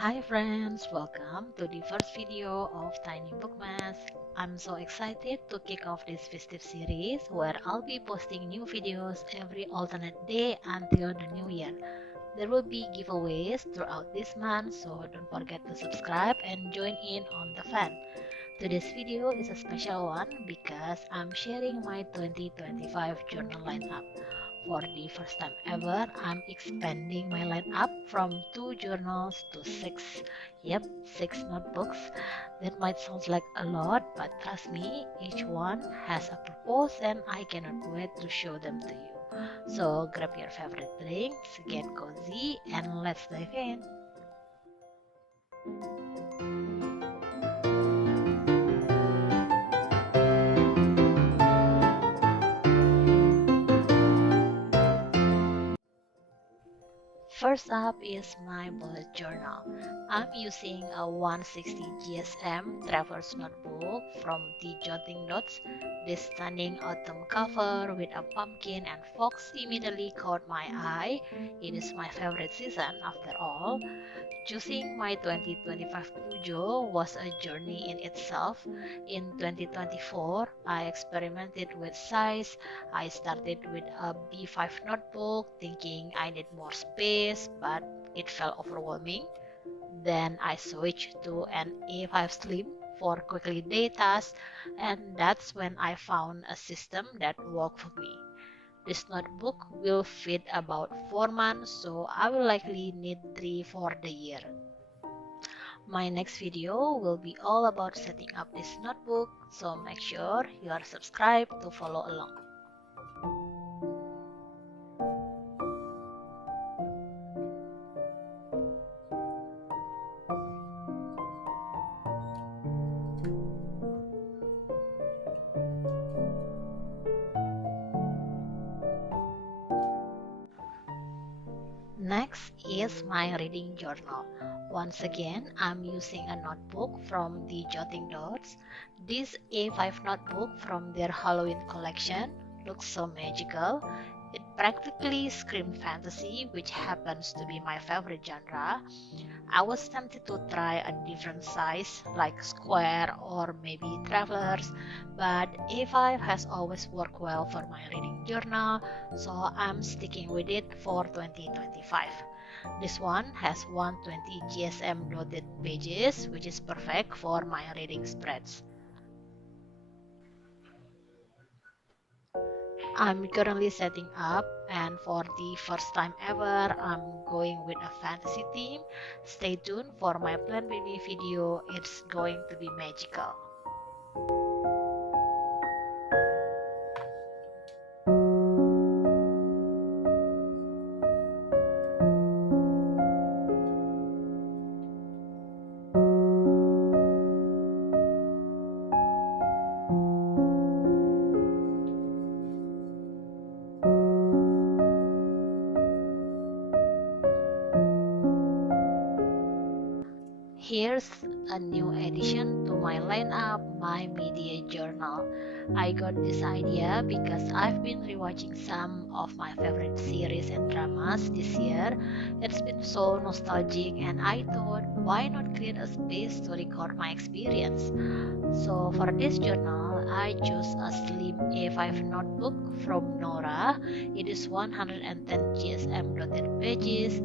Hi friends, welcome to the first video of TinyBookMas. I'm so excited to kick off this festive series where I'll be posting new videos every alternate day until the new year. There will be giveaways throughout this month, so don't forget to subscribe and join in on the fun. Today's video is a special one because I'm sharing my 2025 journal lineup. For the first time ever, I'm expanding my lineup from 2 journals to 6. Yep, 6 notebooks. That might sound like a lot, but trust me, each one has a purpose and I cannot wait to show them to you. So grab your favorite drinks, get cozy, and let's dive in. First up is my bullet journal. I'm using a 160 GSM Traveler's Notebook from the Jotting Notes. This stunning autumn cover with a pumpkin and fox immediately caught my eye. It is my favorite season after all. Choosing my 2025 bujo was a journey in itself. In 2024, I experimented with size. I started with a B5 notebook, thinking I need more space, but it felt overwhelming. Then I switched to an A5 Slim for quickly day tasks, and that's when I found a system that worked for me. This notebook will fit about 4 months, so I will likely need 3 for the year. My next video will be all about setting up this notebook, so make sure you are subscribed to follow along. Next is my reading journal. Once again, I'm using a notebook from the Jotting Dots. This A5 notebook from their Halloween collection looks so magical. It practically screams fantasy, which happens to be my favorite genre. I was tempted to try a different size, like square or maybe travelers, but A5 has always worked well for my reading journal, so I'm sticking with it for 2025. This one has 120 GSM dotted pages, which is perfect for my reading spreads. I'm currently setting up, and for the first time ever, I'm going with a fantasy theme. Stay tuned for my Plan Baby video, it's going to be magical. Here's a new addition to my lineup, my media journal. I got this idea because I've been rewatching some of my favorite series and dramas this year. It's been so nostalgic, and I thought, why not create a space to record my experience? So for this journal, I chose a slim A5 notebook from Nora. It is 110 GSM dotted pages,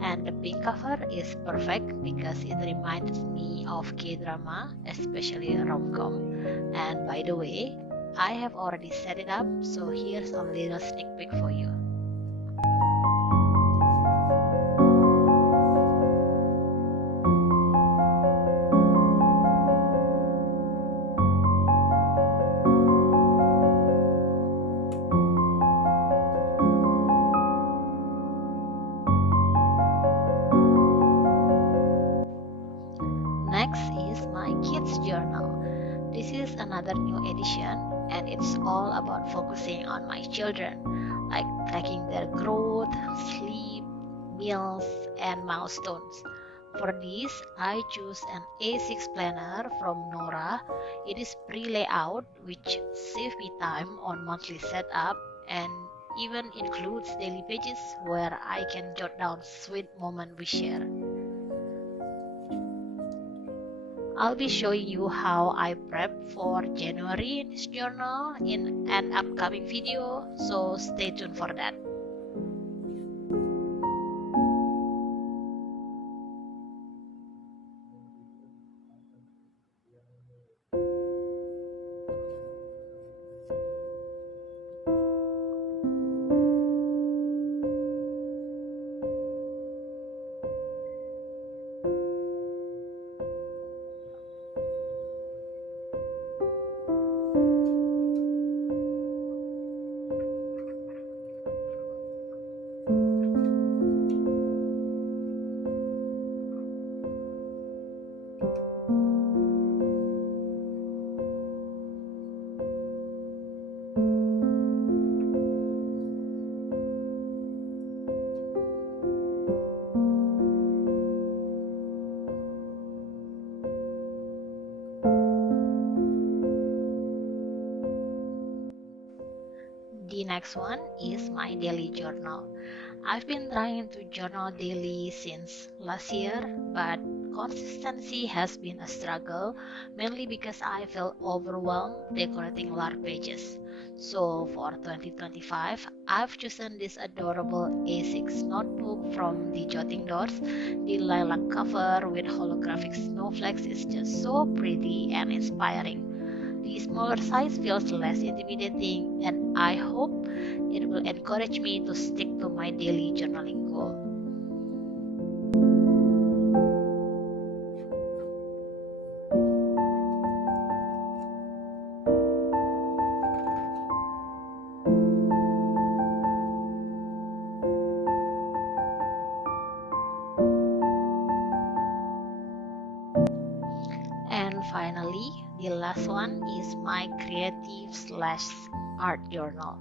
and the pink cover is perfect because it reminds me of K-drama, especially rom-com. And by the way, I have already set it up, so here's a little sneak peek for you. Next is my kids journal. This is another new edition, and it's all about focusing on my children, like tracking their growth, sleep, meals, and milestones. For this, I choose an A6 planner from Nora. It is pre-layout, which saves me time on monthly setup and even includes daily pages where I can jot down sweet moment we share. I'll be showing you how I prep for January in this journal in an upcoming video, so stay tuned for that. The next one is my daily journal. I've been trying to journal daily since last year, but consistency has been a struggle, mainly because I feel overwhelmed decorating large pages. So for 2025, I've chosen this adorable A6 notebook from the Jotting Dots. The lilac cover with holographic snowflakes is just so pretty and inspiring. The smaller size feels less intimidating, and I hope it will encourage me to stick to my daily journaling goal. And finally, the last one is my creative slash art journal.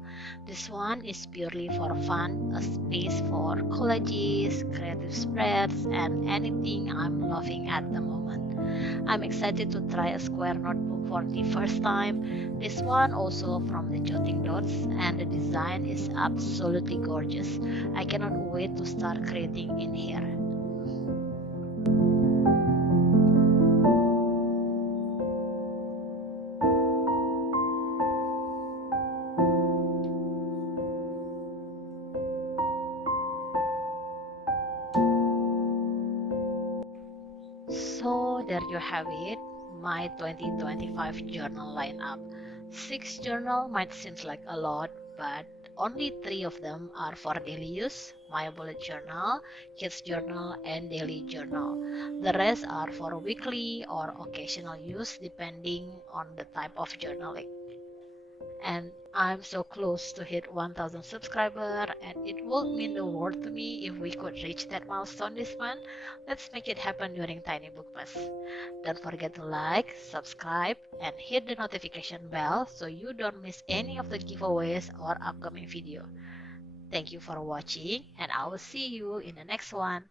This one is purely for fun, a space for collages, creative spreads, and anything I'm loving at the moment. I'm excited to try a square notebook for the first time. This one also from the Jotting Dots, and the design is absolutely gorgeous. I cannot wait to start creating in here. So there you have it, my 2025 journal lineup. Six journal might seem like a lot, but only three of them are for daily use, my bullet journal, kids journal, and daily journal. The rest are for weekly or occasional use depending on the type of journaling. And I'm so close to hit 1000 subscriber, and it would mean the world to me if we could reach that milestone this month. Let's make it happen during TinyBookMas. Don't forget to like, subscribe, and hit the notification bell so you don't miss any of the giveaways or upcoming video. Thank you for watching, and I will see you in the next one.